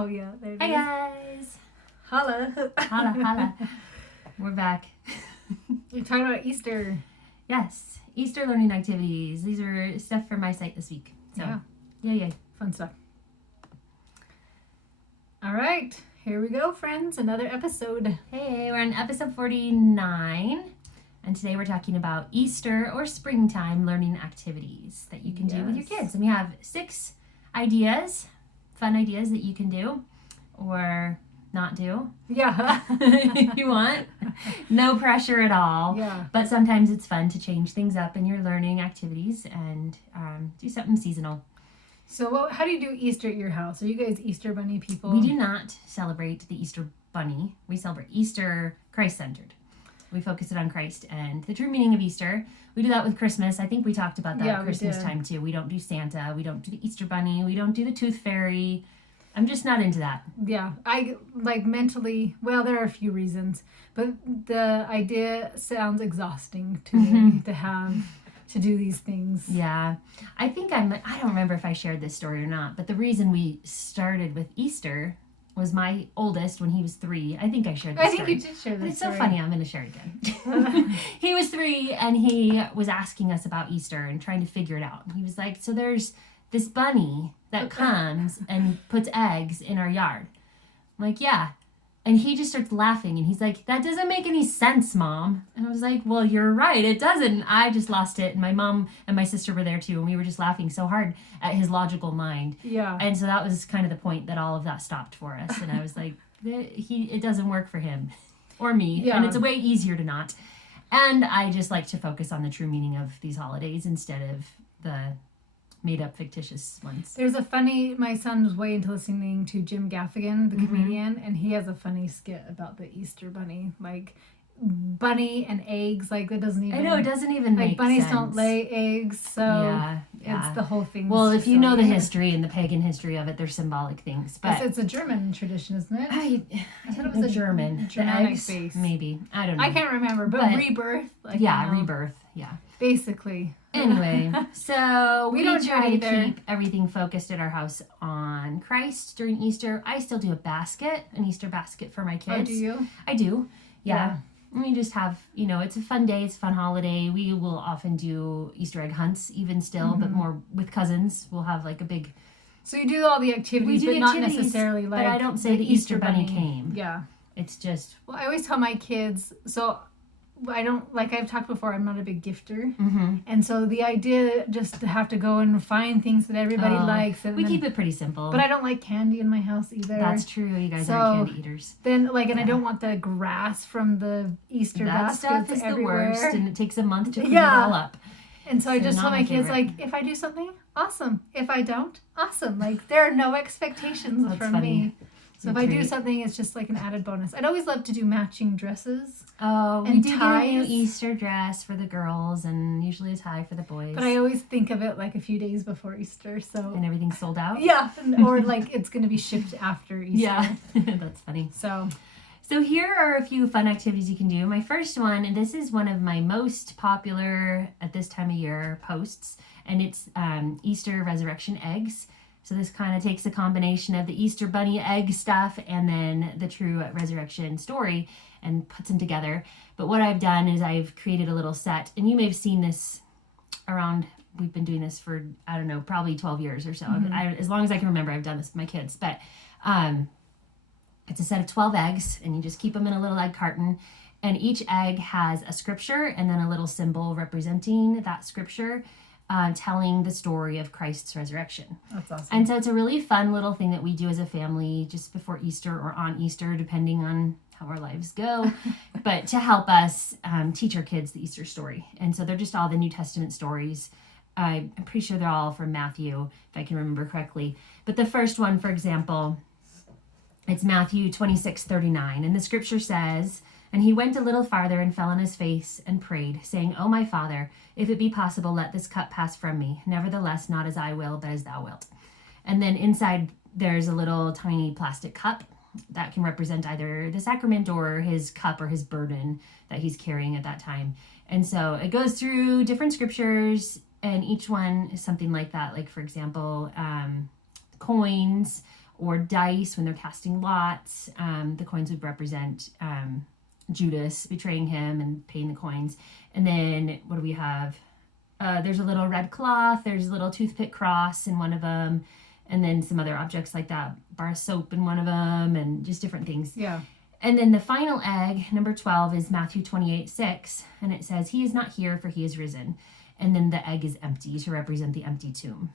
Oh, yeah. There it Hey is. guys. Holla. Holla. We're back. You're talking about Easter. Yes. Easter learning activities. These are stuff for my site this week. So, yay. Fun stuff. All right. Here we go, friends. Another episode. Hey, we're on episode 49. And today we're talking about Easter or springtime learning activities that you can do with your kids. And we have 6 ideas, fun ideas that you can do or not do. Yeah. If you want. No pressure at all. Yeah. But sometimes it's fun to change things up in your learning activities and do something seasonal. So how do you do Easter at your house? Are you guys Easter bunny people? We do not celebrate the Easter bunny. We celebrate Easter Christ-centered. We focus it on Christ and the true meaning of Easter. We do that with Christmas. I think we talked about that at Christmas time too. We don't do Santa. We don't do the Easter bunny. We don't do the tooth fairy. I'm just not into that. Yeah. I like mentally, well, there are a few reasons, but the idea sounds exhausting to me to have to do these things. Yeah. I don't remember if I shared this story or not, but the reason we started with Easter was my oldest when he was 3. I think I shared this story. I think you did share this But it's story. so funny. I'm going to share it again. He was 3 and he was asking us about Easter and trying to figure it out. He was like, so there's this bunny that comes and puts eggs in our yard. I'm like, yeah. And he just starts laughing and he's like, that doesn't make any sense, Mom. And I was like, well, you're right. It doesn't. I just lost it. And my mom and my sister were there too. And we were just laughing so hard at his logical mind. Yeah. And so that was kind of the point that all of that stopped for us. And I was like, it doesn't work for him or me. Yeah. And it's way easier to not. And I just like to focus on the true meaning of these holidays instead of the made up fictitious ones. There's my son was way into listening to Jim Gaffigan, the comedian, and he has a funny skit about the Easter bunny. Like, bunny and eggs, like, that doesn't even... I know, it doesn't even make bunnies sense. don't lay eggs, so it's the whole thing. Well, if you know the history and the pagan history of it, they're symbolic things. But it's a German tradition, isn't it? I thought it was a Germanic base. Maybe. I don't know. I can't remember, but rebirth. Like, rebirth. Yeah. Basically. Anyway, so we don't try do to either. keep everything focused at our house on Christ during Easter. I still do an Easter basket for my kids. Oh, do you? I do. Yeah. And we just have, it's a fun day. It's a fun holiday. We will often do Easter egg hunts even still, but more with cousins. We'll have like a big... So you do all the activities, but not necessarily like... But I don't say the Easter bunny came. Yeah. It's just... Well, I always tell my kids, so I don't, like I've talked before, I'm not a big gifter. And so the idea just to have to go and find things that everybody likes. And we keep it pretty simple. But I don't like candy in my house either. That's true. You guys aren't candy eaters. Then, and I don't want the grass from the Easter baskets everywhere. That stuff is everywhere. The worst, and it takes a month to clean it all up. And so I just tell my kids, like, if I do something, awesome. If I don't, awesome. Like, there are no expectations from me. So if I do something, it's just like an added bonus. I'd always love to do matching dresses. Oh, and we do ties. get a new Easter dress for the girls and usually a tie for the boys. But I always think of it like a few days before Easter, so... And everything's sold out? Yeah, or like it's going to be shipped after Easter. Yeah, that's funny. So here are a few fun activities you can do. My first one, and this is one of my most popular at this time of year posts, and it's Easter resurrection eggs. So this kind of takes a combination of the Easter bunny egg stuff and then the true resurrection story and puts them together. But what I've done is I've created a little set, and you may have seen this around, we've been doing this for, I don't know, probably 12 years or so. As long as I can remember, I've done this with my kids. But it's a set of 12 eggs, and you just keep them in a little egg carton. And each egg has a scripture and then a little symbol representing that scripture. Telling the story of Christ's resurrection. That's awesome. And so it's a really fun little thing that we do as a family just before Easter or on Easter, depending on how our lives go, but to help us teach our kids the Easter story. And so they're just all the New Testament stories. I'm pretty sure they're all from Matthew, if I can remember correctly. But the first one, for example, it's Matthew 26:39. And the scripture says, "And he went a little farther and fell on his face and prayed, saying, O my Father, if it be possible, let this cup pass from me. Nevertheless, not as I will, but as thou wilt." And then inside there's a little tiny plastic cup that can represent either the sacrament or his cup or his burden that he's carrying at that time. And so it goes through different scriptures, and each one is something like that. Like, for example, coins or dice when they're casting lots. The coins would represent Judas betraying him and paying the coins. And then what do we have? There's a little red cloth. There's a little toothpick cross in one of them. And then some other objects like that. Bar of soap in one of them and just different things. Yeah. And then the final egg, number 12, is Matthew 28:6. And it says, he is not here, for he is risen. And then the egg is empty to represent the empty tomb.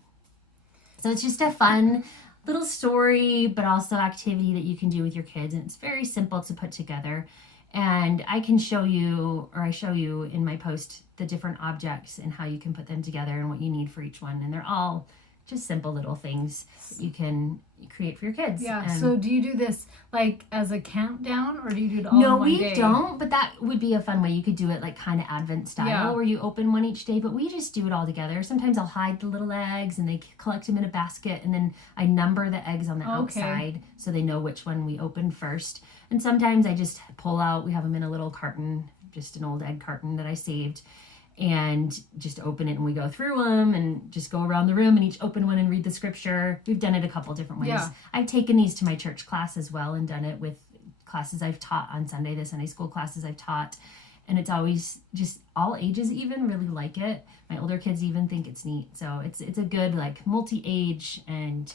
So it's just a fun little story, but also activity that you can do with your kids. And it's very simple to put together. And I can show you, or I show you in my post, the different objects and how you can put them together and what you need for each one. And they're all just simple little things that you can create for your kids. Yeah. And so do you do this like as a countdown, or do you do it all in one day? No, we don't, but that would be a fun way. You could do it like kind of Advent style, where you open one each day, but we just do it all together. Sometimes I'll hide the little eggs and they collect them in a basket, and then I number the eggs on the outside so they know which one we open first. And sometimes I just pull out, we have them in a little carton, just an old egg carton that I saved, and just open it, and we go through them and just go around the room and each open one and read the scripture. We've done it a couple different ways. Yeah. I've taken these to my church class as well and done it with classes I've taught on Sunday, the Sunday school classes I've taught. And it's always just all ages even really like it. My older kids even think it's neat. So it's a good like multi-age and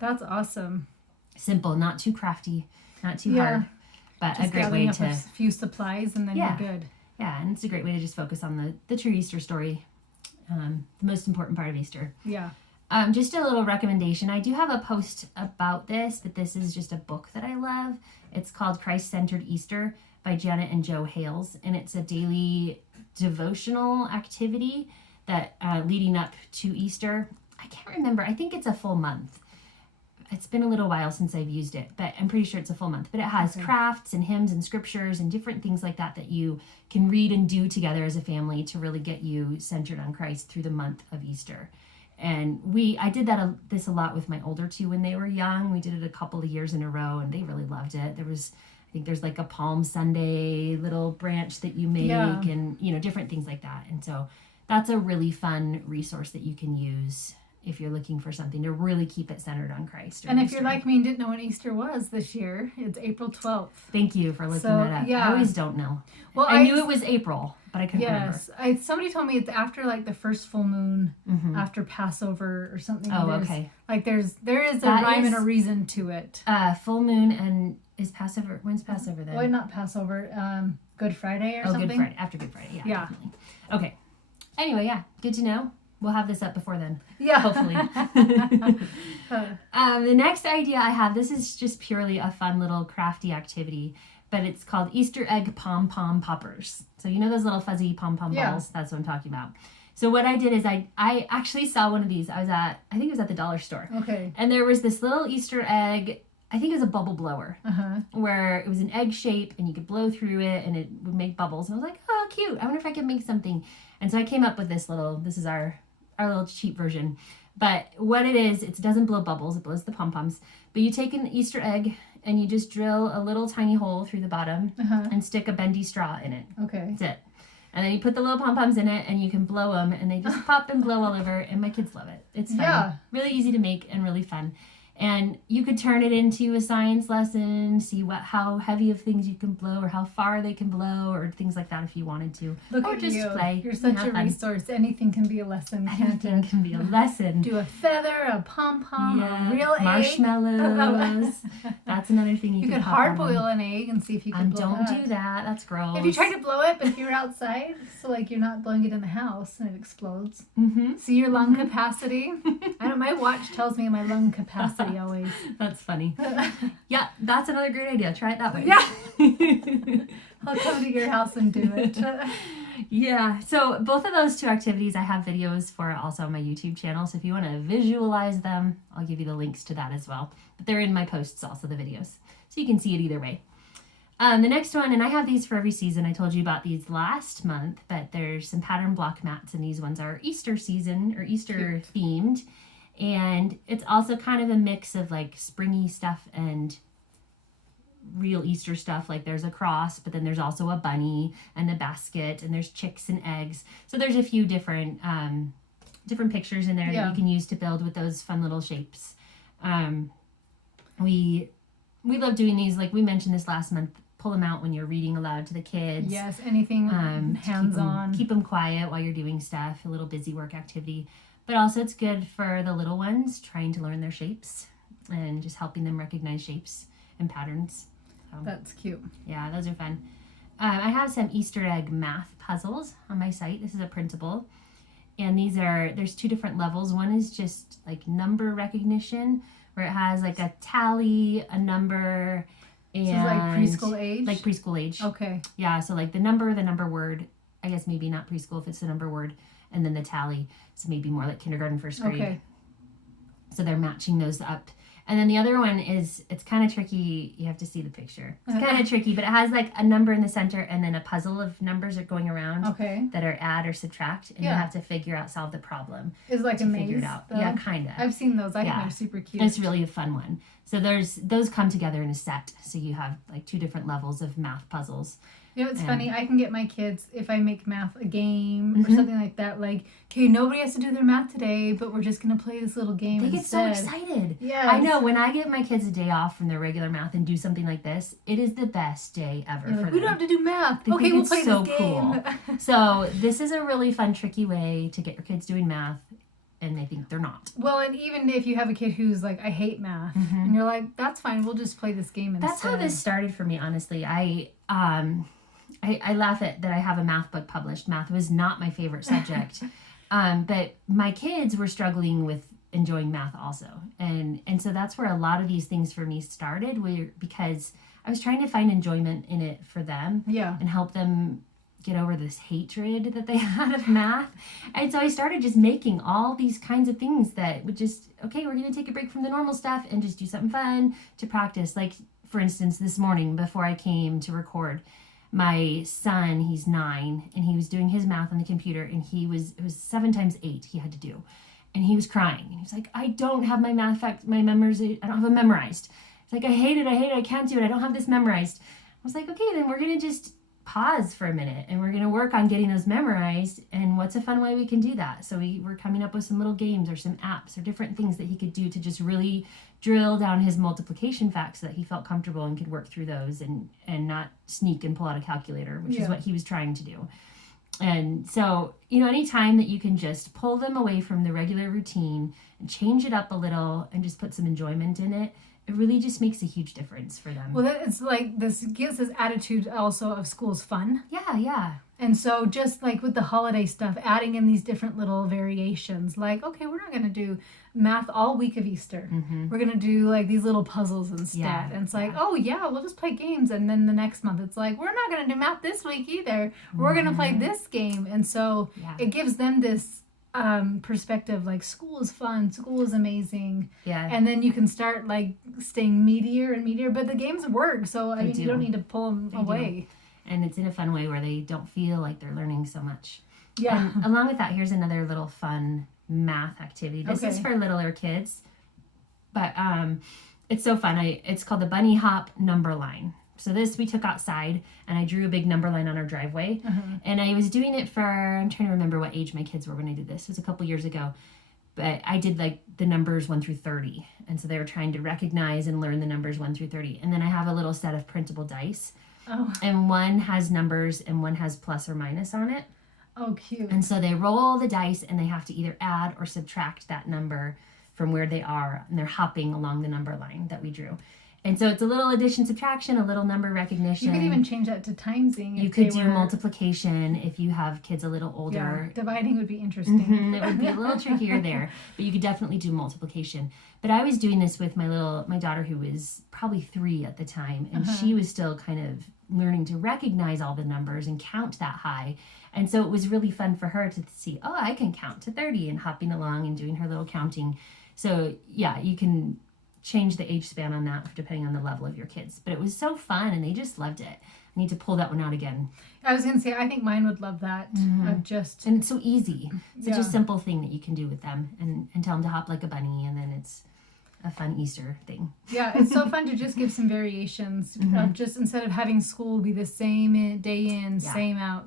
that's awesome. Simple, not too crafty, not too hard, but just a great way to a few supplies and then you're good. Yeah, and it's a great way to just focus on the true Easter story, the most important part of Easter. Yeah. Just a little recommendation. I do have a post about this, but this is just a book that I love. It's called Christ-Centered Easter by Janet and Joe Hales, and it's a daily devotional activity that leading up to Easter. I can't remember. I think it's a full month. It's been a little while since I've used it, but I'm pretty sure it's a full month. But it has crafts and hymns and scriptures and different things like that you can read and do together as a family to really get you centered on Christ through the month of Easter. And I did this a lot with my older two when they were young. We did it a couple of years in a row, and they really loved it. I think there's like a Palm Sunday little branch that you make and, different things like that. And so that's a really fun resource that you can use if you're looking for something to really keep it centered on Christ. And if you're like me and didn't know when Easter was this year, it's April 12th. Thank you for looking that up. Yeah. I always don't know. Well, I knew it was April, but I couldn't remember. Yes. Somebody told me it's after like the first full moon, after Passover or something. Oh, okay. Like there is a rhyme and a reason to it. Full moon and is Passover. When's Passover then? Well, not Passover. Good Friday or something. Good Friday. After Good Friday. Yeah. Definitely. Okay. Anyway, good to know. We'll have this up before then. Yeah. Hopefully. The next idea I have, this is just purely a fun little crafty activity, but it's called Easter egg pom-pom poppers. So you know those little fuzzy pom-pom balls? That's what I'm talking about. So what I did is I actually saw one of these. I think it was at the dollar store. Okay. And there was this little Easter egg, I think it was a bubble blower, where it was an egg shape and you could blow through it and it would make bubbles. And I was like, oh, cute. I wonder if I could make something. And so I came up with this is our little cheap version. But what it is, it doesn't blow bubbles, it blows the pom-poms. But you take an Easter egg and you just drill a little tiny hole through the bottom and stick a bendy straw in it. Okay. That's it. And then you put the little pom-poms in it and you can blow them and they just pop and blow all over, and my kids love it. It's fun. Yeah. Really easy to make and really fun. And you could turn it into a science lesson, see how heavy of things you can blow or how far they can blow or things like that if you wanted to. Look or at just you. Play. You're such a resource. Anything can be a lesson. Anything can be a lesson. Do a feather, a pom-pom, a real marshmallows. That's another thing you could hard boil an egg and see if you can blow Don't do that. That's gross. If you try to blow it, but if you're outside, so like you're not blowing it in the house and it explodes. See your lung capacity. I know my watch tells me my lung capacity. Always. That's funny. Yeah, that's another great idea. Try it that way. Yeah. I'll come to your house and do it. Yeah. So both of those two activities, I have videos for also on my YouTube channel. So if you want to visualize them, I'll give you the links to that as well. But they're in my posts also, the videos. So you can see it either way. The next one, and I have these for every season. I told you about these last month, but there's some pattern block mats, and these ones are Easter season or Easter themed. And it's also kind of a mix of like springy stuff and real Easter stuff. Like there's a cross, but then there's also a bunny and a basket, and there's chicks and eggs. So there's a few different pictures in there that you can use to build with those fun little shapes. we love doing these. Like we mentioned this last month, pull them out when you're reading aloud to the kids. Yes, anything hands-on. Keep them quiet while you're doing stuff, a little busy work activity. But also it's good for the little ones trying to learn their shapes and just helping them recognize shapes and patterns. So, that's cute. Yeah, those are fun. I have some Easter egg math puzzles on my site. This is a printable. And there's 2 different levels. One is just like number recognition, where it has like a tally, a number, and... So it's like preschool age? Like preschool age. Okay. Yeah, so like the number word, I guess maybe not preschool if it's the number word, and then the tally, so maybe more like kindergarten, first grade. Okay. So they're matching those up. And then the other one is, it's kind of tricky. You have to see the picture. It's kind of tricky, but it has like a number in the center and then a puzzle of numbers are going around that are add or subtract. And you have to solve the problem. It's like a maze, figure it out. though. Yeah, kind of. I've seen those. I think they're super cute. It's really a fun one. So those come together in a set. So you have like 2 different levels of math puzzles. You know, it's funny. I can get my kids, if I make math a game or something like that, like, okay, nobody has to do their math today, but we're just going to play this little game instead. They get so excited. Yeah. I know. When I give my kids a day off from their regular math and do something like this, it is the best day ever for them. We don't have to do math. They okay, we'll play so this game. Cool. So this is a really fun, tricky way to get your kids doing math, and they think they're not. Well, and even if you have a kid who's like, I hate math, and you're like, that's fine, we'll just play this game instead. That's how this started for me, honestly. I laugh at that I have a math book published. Math was not my favorite subject. But my kids were struggling with enjoying math also. And so that's where a lot of these things for me started, because I was trying to find enjoyment in it for them. Yeah. And help them get over this hatred that they had of math. And so I started just making all these kinds of things that would just, okay, we're going to take a break from the normal stuff and just do something fun to practice. Like, for instance, this morning before I came to record, my son, he's 9, and he was doing his math on the computer, and it was 7 times 8 he had to do. And he was crying. And he was like, I don't have my math facts, my memories, I don't have them memorized. It's like, I hate it, I can't do it, I don't have this memorized. I was like, okay, then we're going to just pause for a minute, and we're going to work on getting those memorized, and what's a fun way we can do that? So we're coming up with some little games or some apps or different things that he could do to just really drill down his multiplication facts so that he felt comfortable and could work through those and not sneak and pull out a calculator, which is what he was trying to do. And so, anytime that you can just pull them away from the regular routine and change it up a little and just put some enjoyment in it, it really just makes a huge difference for them. Well, it's like this gives this attitude also of school's fun. Yeah. And so just like with the holiday stuff, adding in these different little variations, like, okay, we're not going to do math all week of Easter. Mm-hmm. We're going to do like these little puzzles instead. Yeah, and it's like, oh yeah, we'll just play games. And then the next month it's like, we're not going to do math this week either. We're going to play this game. And so it gives them this perspective, like school is fun, school is amazing, and then you can start like staying meatier and meatier, but the games work, so I mean you don't need to pull them away. And it's in a fun way where they don't feel like they're learning so much. Yeah. And along with that, here's another little fun math activity. This is for littler kids, but it's so fun. It's called the bunny hop number line. So this we took outside, and I drew a big number line on our driveway. And I was doing it I'm trying to remember what age my kids were when I did this. It was a couple years ago. But I did like the numbers 1 through 30. And so they were trying to recognize and learn the numbers 1 through 30. And then I have a little set of printable dice. Oh. And one has numbers and one has plus or minus on it. Oh, cute. And so they roll the dice, and they have to either add or subtract that number from where they are. And they're hopping along the number line that we drew. And so it's a little addition, subtraction, a little number recognition. You could even change that to timesing. You could do multiplication if you have kids a little older. Yeah, dividing would be interesting. It would be a little trickier there, but you could definitely do multiplication. But I was doing this with my daughter, who was probably 3 at the time, and she was still kind of learning to recognize all the numbers and count that high. And so it was really fun for her to see, oh, I can count to 30, and hopping along and doing her little counting. So yeah, you can change the age span on that depending on the level of your kids. But it was so fun, and they just loved it. I need to pull that one out again. I was going to say, I think mine would love that. And it's so easy. Such a simple thing that you can do with them, and tell them to hop like a bunny, and then it's a fun Easter thing. Yeah, it's so fun to just give some variations. Of just instead of having school be the same day in, same out,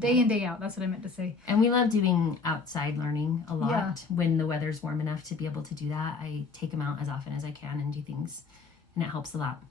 day in, day out. That's what I meant to say. And we love doing outside learning a lot. Yeah. When the weather's warm enough to be able to do that, I take them out as often as I can and do things, and it helps a lot.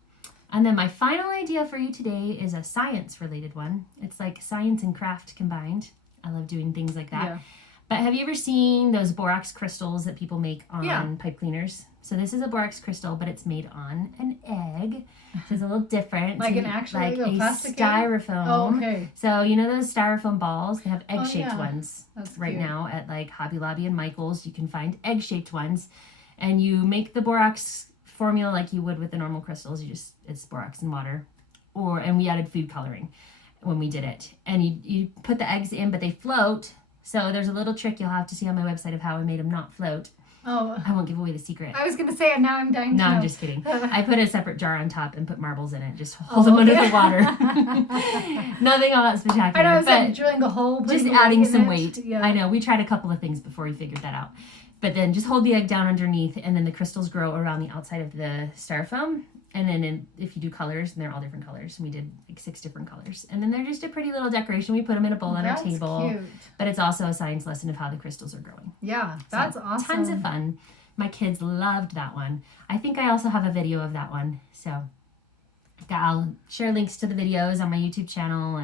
And then my final idea for you today is a science-related one. It's like science and craft combined. I love doing things like that. Yeah. But have you ever seen those borax crystals that people make on pipe cleaners? So this is a borax crystal, but it's made on an egg. So it's a little different. Like an actual like a plastic styrofoam. Oh, okay. So you know those styrofoam balls? They have egg-shaped ones. That's right cute. now at like Hobby Lobby and Michael's. You can find egg-shaped ones. And you make the borax formula like you would with the normal crystals. It's borax and water. And we added food coloring when we did it. And you put the eggs in, but they float. So there's a little trick you'll have to see on my website of how I made them not float. Oh. I won't give away the secret. I was going to say, and now I'm dying to know. No, I'm just kidding. I put a separate jar on top and put marbles in it. Just hold them under the water. Nothing all that spectacular. I know, I was like drilling a hole. Just adding some it. weight. Yeah. I know. We tried a couple of things before we figured that out. But then just hold the egg down underneath, and then the crystals grow around the outside of the styrofoam. And then if you do colors, and they're all different colors. And we did like 6 different colors. And then they're just a pretty little decoration. We put them in a bowl on our table. Cute. But it's also a science lesson of how the crystals are growing. Yeah, that's awesome. Tons of fun. My kids loved that one. I think I also have a video of that one. So I'll share links to the videos on my YouTube channel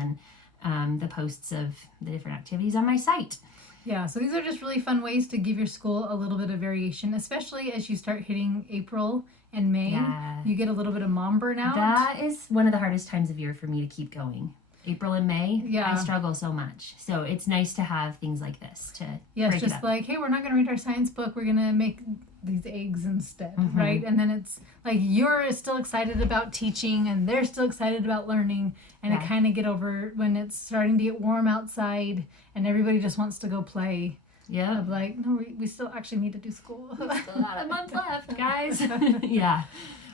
and the posts of the different activities on my site. Yeah, so these are just really fun ways to give your school a little bit of variation, especially as you start hitting April and May. Yeah. You get a little bit of mom burnout. That is one of the hardest times of year for me to keep going. April and May, I struggle so much. So it's nice to have things like this to break it up. Like, hey, we're not going to read our science book. We're going to make these eggs instead, right? And then it's like you're still excited about teaching and they're still excited about learning. And it kind of get over when it's starting to get warm outside and everybody just wants to go play. Yeah. Of like, no, we still actually need to do school. Still a month left, guys. Yeah.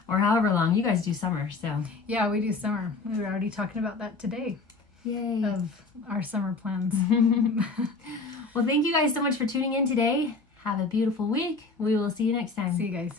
Or however long. You guys do summer, so. Yeah, we do summer. We were already talking about that today. Yay. Of our summer plans. Well, thank you guys so much for tuning in today. Have a beautiful week. We will see you next time. See you guys.